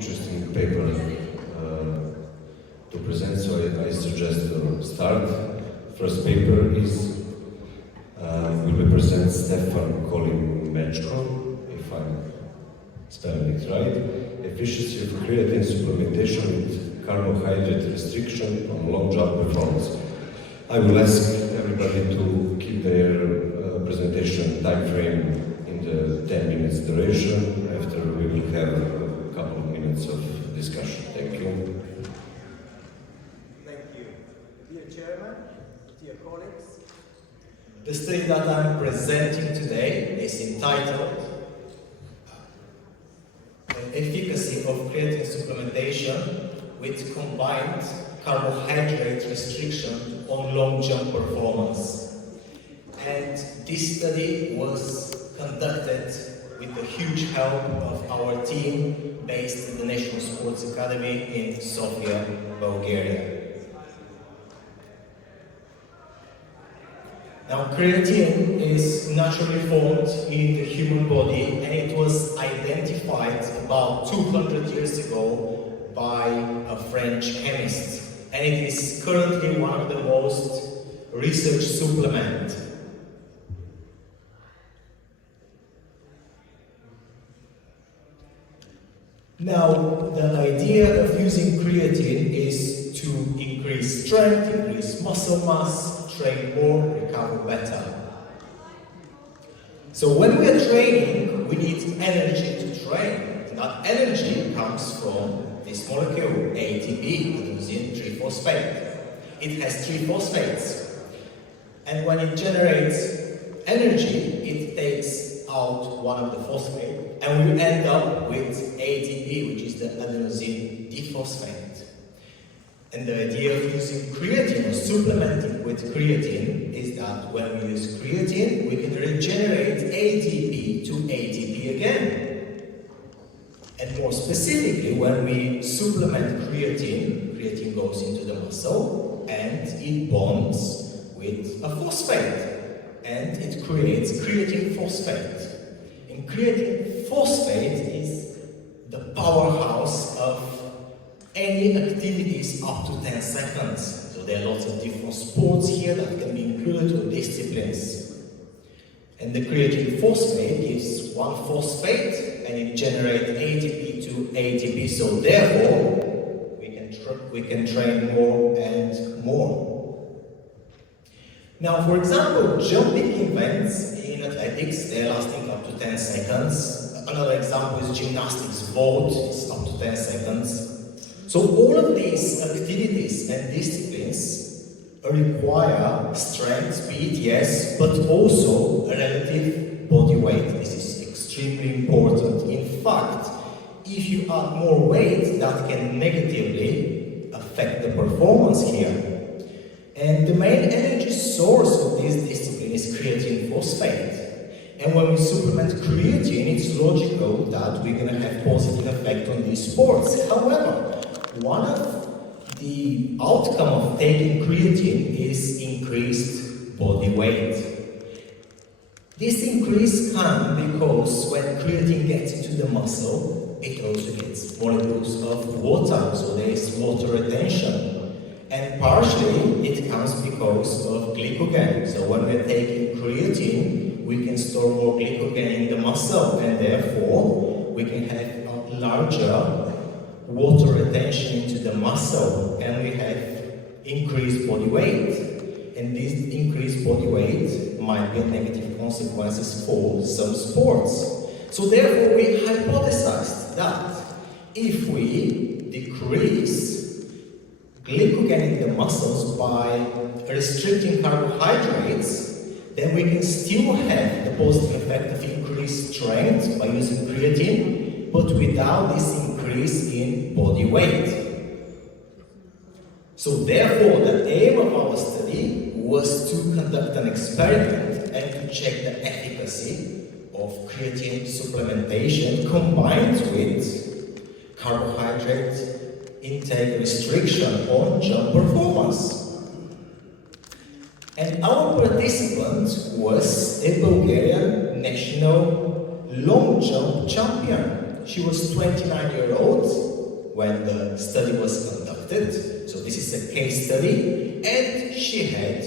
Interesting paper to present, so I suggest to start. First paper is will represent Stefan Kolimechkov, if I'm spelling it right. Efficiency of creatine supplementation with carbohydrate restriction on long jump performance. I will ask everybody to keep their presentation time frame in the 10 minutes duration. After we will have a couple of minutes of discussion. Thank you. Thank you. Dear Chairman, dear colleagues, the study that I'm presenting today is entitled Efficacy of Creatine Supplementation with Combined Carbohydrate Restriction on Long Jump Performance. And this study was conducted with the huge help of our team based in the National Sports Academy in Sofia, Bulgaria. Now, creatine is naturally formed in the human body, and it was identified about 200 years ago by a French chemist. And it is currently one of the most researched supplements. Now, the idea of using creatine is to increase strength, increase muscle mass, train more, recover better. So when we are training, we need energy to train. And that energy comes from this molecule, ATP, adenosine triphosphate. It has three phosphates. And when it generates energy, it takes out one of the phosphates, and we end up with ATP, which is the adenosine diphosphate. And the idea of using creatine or supplementing with creatine is that when we use creatine, we can regenerate ATP to ATP again. And more specifically, when we supplement creatine, creatine goes into the muscle and it bonds with a phosphate. And it creates creatine phosphate. And creatine phosphate is the powerhouse of any activities up to 10 seconds. So there are lots of different sports here that can be included or disciplines. And the creatine phosphate gives one phosphate and it generates ATP to ATP. So therefore, we can train more and more. Now, for example, jumping events in athletics, they're lasting up to 10 seconds. Another example is gymnastics vault, it's up to 10 seconds. So all of these activities and disciplines require strength, speed, yes, but also a relative body weight. This is extremely important. In fact, if you add more weight, that can negatively affect the performance here. And the main energy source of this discipline is creatine phosphate. And when we supplement creatine, it's logical that we're going to have positive effect on these sports. However, one of the outcome of taking creatine is increased body weight. This increase comes because when creatine gets into the muscle, it also gets molecules of water, so there is water retention. And partially it comes because of glycogen. So when we're taking creatine, we can store more glycogen in the muscle, and therefore we can have a larger water retention into the muscle, and we have increased body weight. And this increased body weight might get negative consequences for some sports. So therefore we hypothesized that if we decrease glycogen in the muscles by restricting carbohydrates, then we can still have the positive effect of increased strength by using creatine, but without this increase in body weight. So therefore, the aim of our study was to conduct an experiment and to check the efficacy of creatine supplementation combined with carbohydrate intake restriction on jump performance. And our participant was a Bulgarian national long jump champion. She she was 29-year-old when the study was conducted. So this is a case study, and she had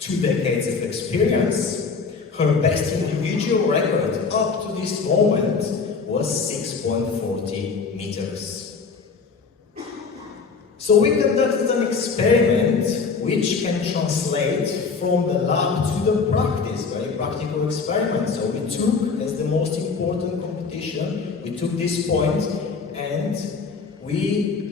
2 decades of experience. Her best individual record up to this moment was 6.40 meters. So we conducted an experiment which can translate from the lab to the practice, very practical experiment. So we took, as the most important competition, we took this point and we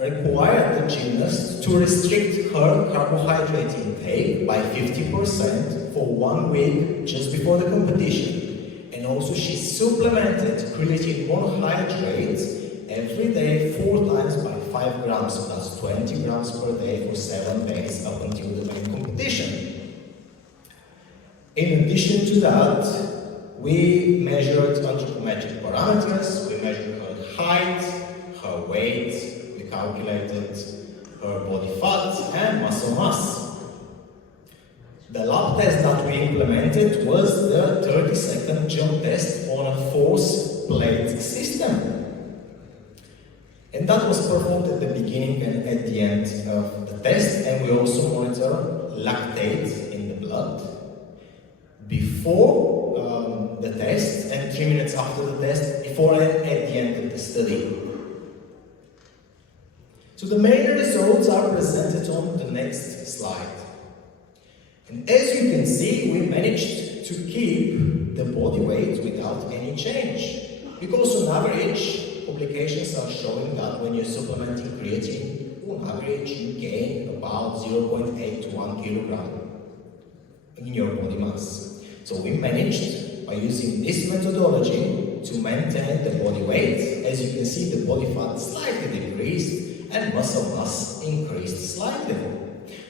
required the gymnast to restrict her carbohydrate intake by 50% for 1 week just before the competition. And also she supplemented creatine monohydrate every day 4 times by 5 grams, so that's 20 grams per day for 7 days up until the main competition. In addition to that, we measured anthropometric parameters, we measured her height, her weight, we calculated her body fat and muscle mass. The lab test that we implemented was the 30-second jump test on a force plate system. And that was performed at the beginning and at the end of the test, and we also monitor lactate in the blood before the test and 3 minutes after the test, before and at the end of the study. So the main results are presented on the next slide. And as you can see, we managed to keep the body weight without any change. Because on average, publications are showing that when you're supplementing creatine, on average you gain about 0.8 to 1 kilogram in your body mass. So we managed, by using this methodology, to maintain the body weight. As you can see, the body fat slightly decreased and muscle mass increased slightly.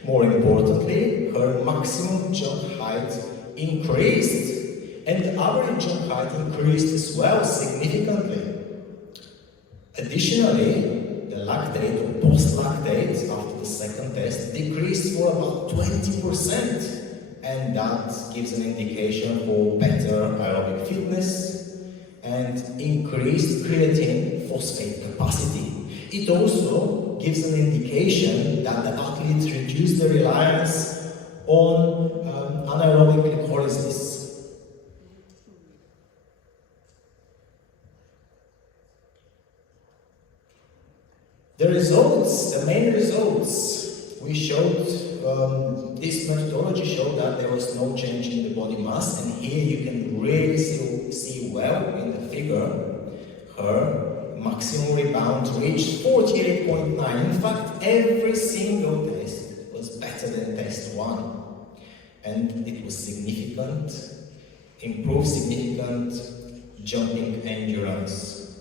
More importantly, her maximum jump height increased, and the average jump height increased as well significantly. Additionally, the lactate or post-lactate after the second test decreased for about 20%, and that gives an indication for better aerobic fitness and increased creatine phosphate capacity. It also gives an indication that the athletes reduce their reliance on anaerobic glycolysis. The results, the main results, we showed, this methodology showed that there was no change in the body mass, and here you can really see well in the figure, her maximum rebound reached 48.9. In fact, every single test was better than test 1. And it was significant, improved significant jumping endurance.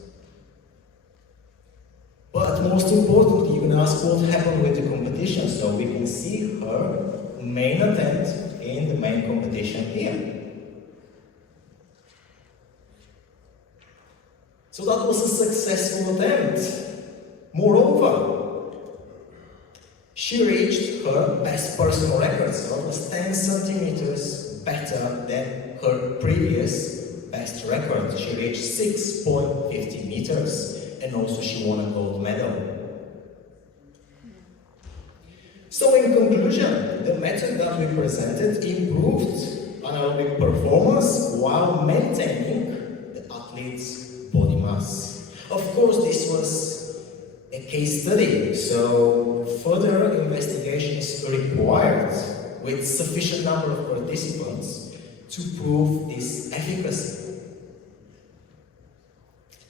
But most importantly, you can ask what happened with the competition. So we can see her main attempt in the main competition here. So that was a successful attempt. Moreover, she reached her best personal record, so it was 10 centimeters better than her previous best record. She reached 6.50 meters, and also she won a gold medal. So in conclusion, the method that we presented improved anaerobic performance while maintaining the athlete's body mass. Of course, this was a case study, so further investigation is required with sufficient number of participants to prove this efficacy.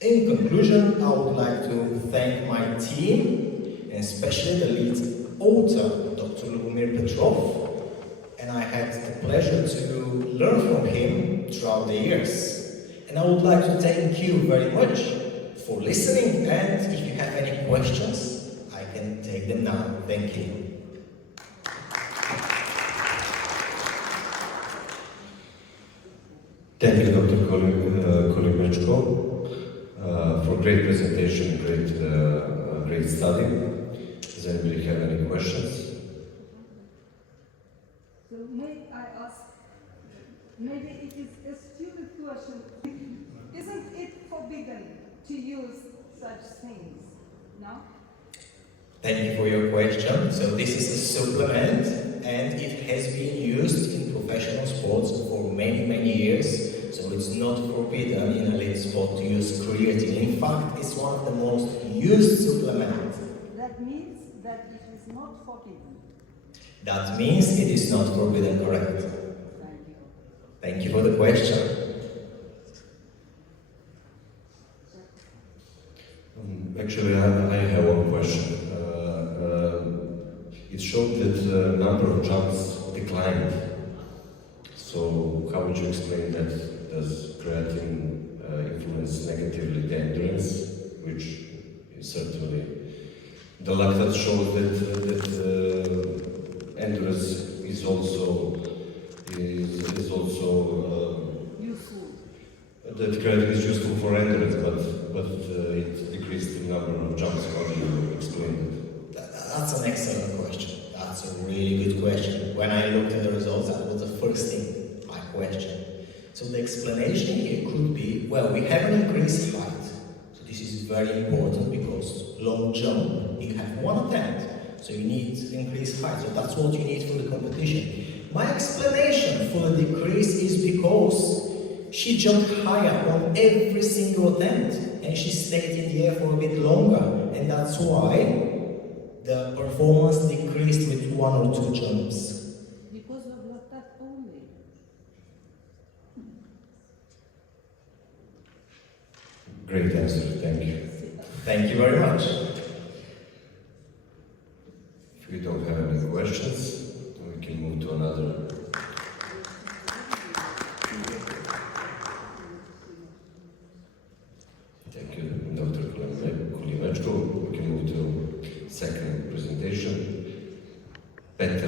In conclusion, I would like to thank my team, and especially the lead author, Dr. Lubomir Petrov, and I had the pleasure to learn from him throughout the years. And I would like to thank you very much for listening, and if you have any questions, I can take them now. Thank you. Thank you, Dr. Kolimechkov, for great presentation, great study. Does anybody have any questions? So may I ask, maybe it is a stupid question, isn't it forbidden use such things, no? Thank you for your question. So this is a supplement and it has been used in professional sports for many, many years. So it's not forbidden in elite sport to use creatine. In fact, it's one of the most used supplements. That means that it is not forbidden. That means it is not forbidden, correct? Thank you. Thank you for the question. Actually, I have one question. It showed that the number of jumps declined. So, how would you explain that? Does creatine influence negatively the endurance, which is certainly the lactate shows that endurance is also Useful. that creatine is useful for endurance, but it decreased the number of jumps. How do you explain it? That's an excellent question. That's a really good question. When I looked at the results, that was the first thing I questioned. So the explanation here could be, well, we have an increased height. So this is very important because long jump, you have one attempt. So you need increased height. So that's what you need for the competition. My explanation for the decrease is because she jumped higher on every single attempt and she stayed in the air for a bit longer. And that's why the performance decreased with 1 or 2 jumps. Because of lactate only. Great answer, thank you. Thank you very much. If we don't have any questions, we can move to another. Thank you, Dr. Kolimechkov. We can move to second presentation. Better